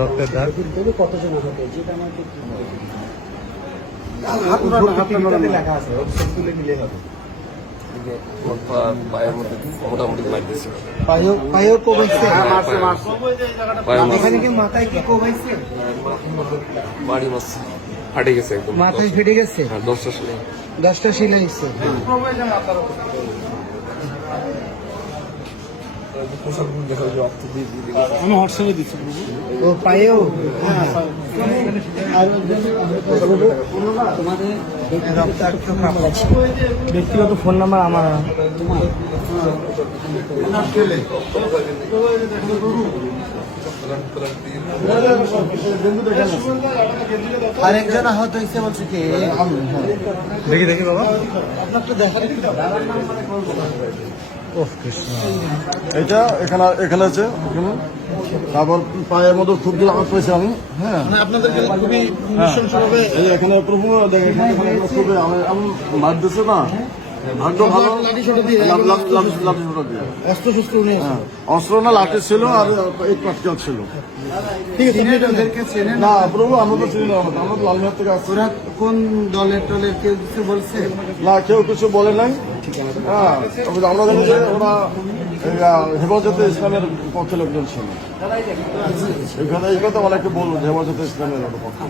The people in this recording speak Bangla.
রক্তের দাগ কতজন হবে যেটা আমাকে লেখা আছে তুলে নিলে হবে। পায়ের মধ্যে মোটামুটি মার দিচ্ছে। পায়েও কোবাইছে এখানে কি মাথায় কি কোবাইছে বাড়ি মাছ ফাটে গেছে একদম। মাথায় ফেটে গেছে হ্যাঁ 10টা সালে 10টা সিলাইছে আমি হোয়াটসঅ্যাপে দিচ্ছি ও পায়েও তোমাদের ব্যক্তিগত ফোন নাম্বার আমার আরেকজন আহত হয়েছে বলছে কি দেখি দেখি বাবা আপনার তো দেখা এটা এখানে এখানে আছে এখানে তারপর পায়ের মধ্যে খুব দিন আঘাত পেয়েছি আমি। হ্যাঁ আপনাদেরকে খুবই নৃশংসভাবে এই যে এখানে প্রথম এখানে খুবই এমন মার দিচ্ছে না, ভাগ্য ভালো লাঠি ছোটা দিয়ে অস্ত্র শস্ত্র নিয়ে হ্যাঁ অস্ত্র না লাঠি ছিল আর এই পাটকেল ছিল। ঠিক আছে ওদেরকে চেনেন না প্রভু আমরা তো চিনি না, আমরা তো লালমিয়ার থেকে আসছি। ওরা কোন দলের টলের কেউ কিছু বলছে না কেউ কিছু বলে নাই। হ্যাঁ তবে আমরা জানি যে ওরা হেফাজতে ইসলামের পক্ষে লোকজন ছিল। এখানে এই কথা অনেকে বললো হেফাজতে ইসলামের পক্ষে।